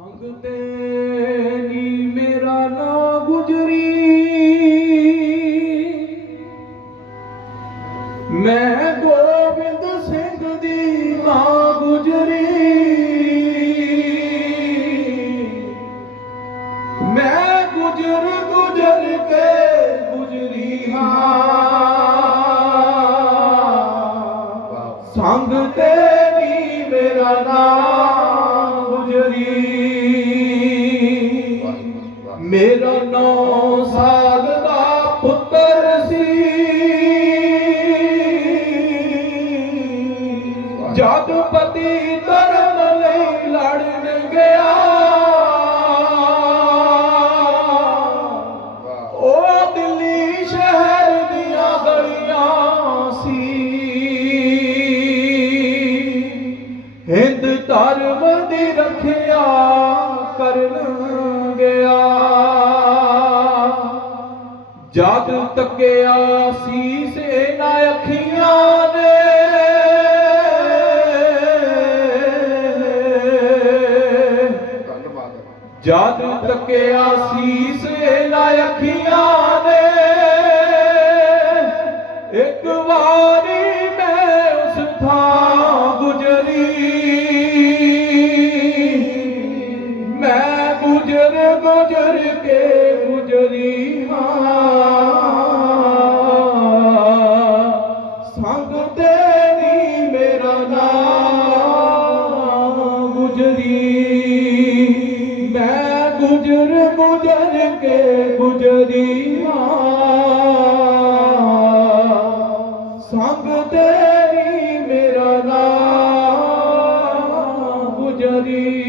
ਸੰਗ ਤੇ ਨੀ ਮੇਰਾ ਨਾ ਗੁਜਰੀ। ਮੈਂ ਗੋਬਿੰਦ ਸਿੰਘ ਦੀ ਮਾਂ ਗੁਜਰੀ। ਮੈਂ ਗੁਜਰ ਗੁਜਰ ਕੇ ਗੁਜਰੀ ਹਾਂ। ਸੰਗ ਤੇ ਮੇਰਾ ਨੌ ਸਾਲ ਦਾ ਪੁੱਤਰ ਸੀ। ਜਦ ਪਤੀ ਧਰਮ ਲਈ ਲੜਨ ਗਿਆ, ਉਹ ਦਿੱਲੀ ਸ਼ਹਿਰ ਦੀਆਂ ਗਲੀਆਂ ਸੀ। ਹਿੰਦ ਧਰਮ ਦੀ ਰੱਖਿਆ ਕਰਨ ਜਦ ਤੱਕਿਆ ਸੀ ਸੇਨਾ ਅੱਖੀਆਂ ਨੇ ਜਦ ਤੱਕਿਆ ਸੀਸ ਇਹਨਾਂ ਅੱਖੀਆਂ ਨੇ ਇੱਕ ਵਾਰੀ ਮੈਂ ਉਸ ਥਾਂ ਗੁਜਰੀ। ਮੈਂ ਗੁਜਰ ਗੁਜਰ ਕੇ ਗੁਜਰੀ ਹਾਂ। ਸੰਗ ਤੇਰੀ ਮੇਰਾ ਨਾਮ ਗੁਜਰੀ। ਮੈਂ ਗੁਜਰ ਗੁਜਰ ਕੇ ਗੁਜਰੀ ਹਾਂ ਸੰਗ ਮੇਰਾ ਨਾਮ ਗੁਜਰੀ।